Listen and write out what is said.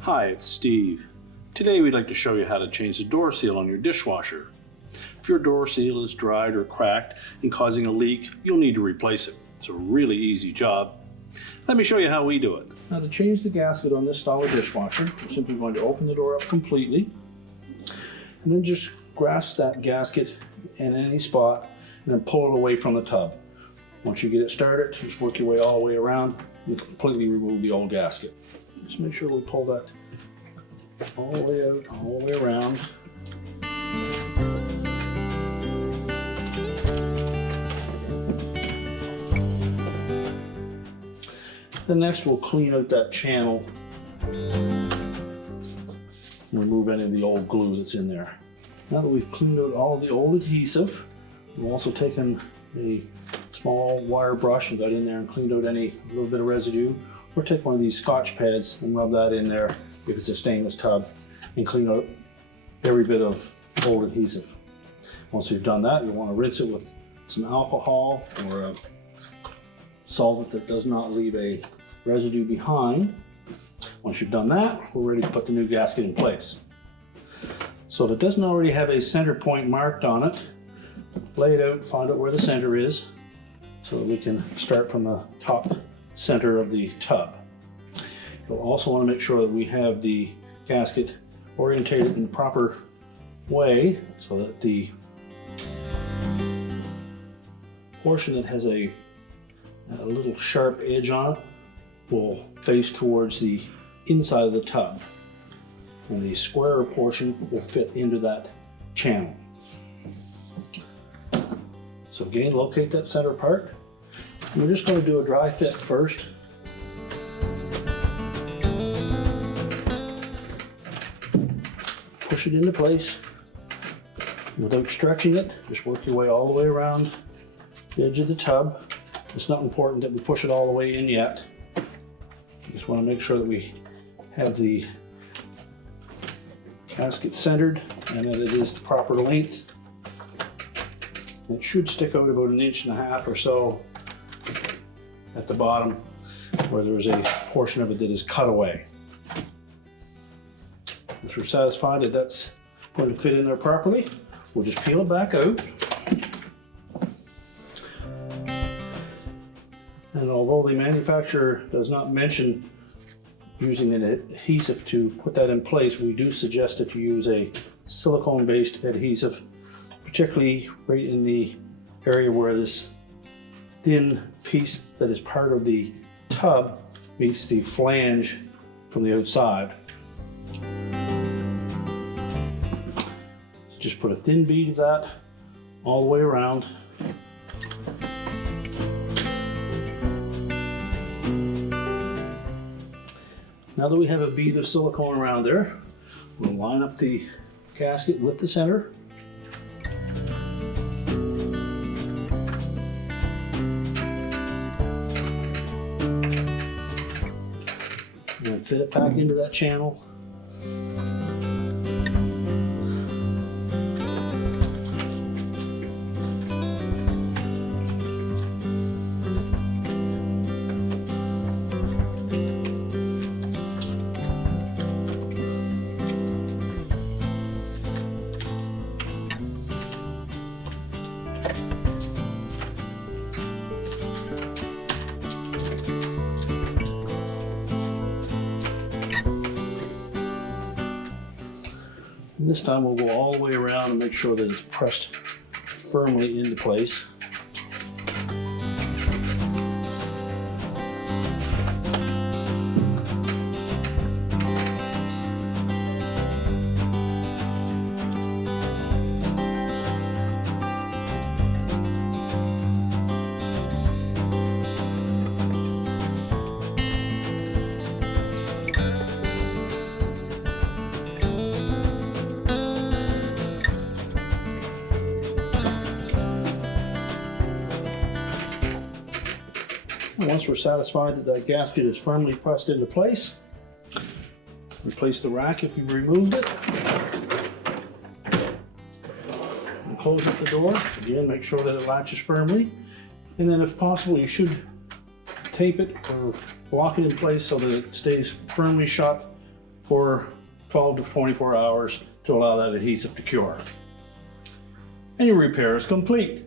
Hi, it's Steve. Today we'd like to show you how to change the door seal on your dishwasher. If your door seal is dried or cracked and causing a leak, you'll need to replace it. It's a really easy job. Let me show you how we do it. Now, to change the gasket on this style of dishwasher, we're simply going to open the door up completely and then just grasp that gasket in any spot and then pull it away from the tub. Once you get it started, just work your way all the way around and completely remove the old gasket. Just make sure we pull that all the way out, all the way around. Then next we'll clean out that channel and remove any of the old glue that's in there. Now that we've cleaned out all the old adhesive, we've also taken a small wire brush and got in there and cleaned out any little bit of residue. Or take one of these Scotch pads and rub that in there if it's a stainless tub and clean out every bit of old adhesive. Once we've done that, you'll want to rinse it with some alcohol or a solvent that does not leave a residue behind. Once you've done that, we're ready to put the new gasket in place. So if it doesn't already have a center point marked on it, lay it out, find out where the center is so that we can start from the top center of the tub. You'll also want to make sure that we have the gasket orientated in the proper way so that the portion that has a little sharp edge on it will face towards the inside of the tub, and the squarer portion will fit into that channel. So again, locate that center part. We're just going to do a dry fit first. Push it into place without stretching it. Just work your way all the way around the edge of the tub. It's not important that we push it all the way in yet. Just want to make sure that we have the gasket centered and that it is the proper length. It should stick out about 1.5 inches or so at the bottom where there's a portion of it that is cut away. Once we're satisfied that that's going to fit in there properly, we'll just peel it back out. And although the manufacturer does not mention using an adhesive to put that in place, we do suggest that you use a silicone-based adhesive, particularly right in the area where this thin piece that is part of the tub meets the flange from the outside. Just put a thin bead of that all the way around. Now that we have a bead of silicone around there, we'll line up the gasket with the center. And then fit it back into that channel. And this time we'll go all the way around and make sure that it's pressed firmly into place. Once we're satisfied that that gasket is firmly pressed into place, replace the rack if you've removed it. And close up the door. Again, make sure that it latches firmly. And then if possible, you should tape it or lock it in place so that it stays firmly shut for 12 to 24 hours to allow that adhesive to cure. And your repair is complete.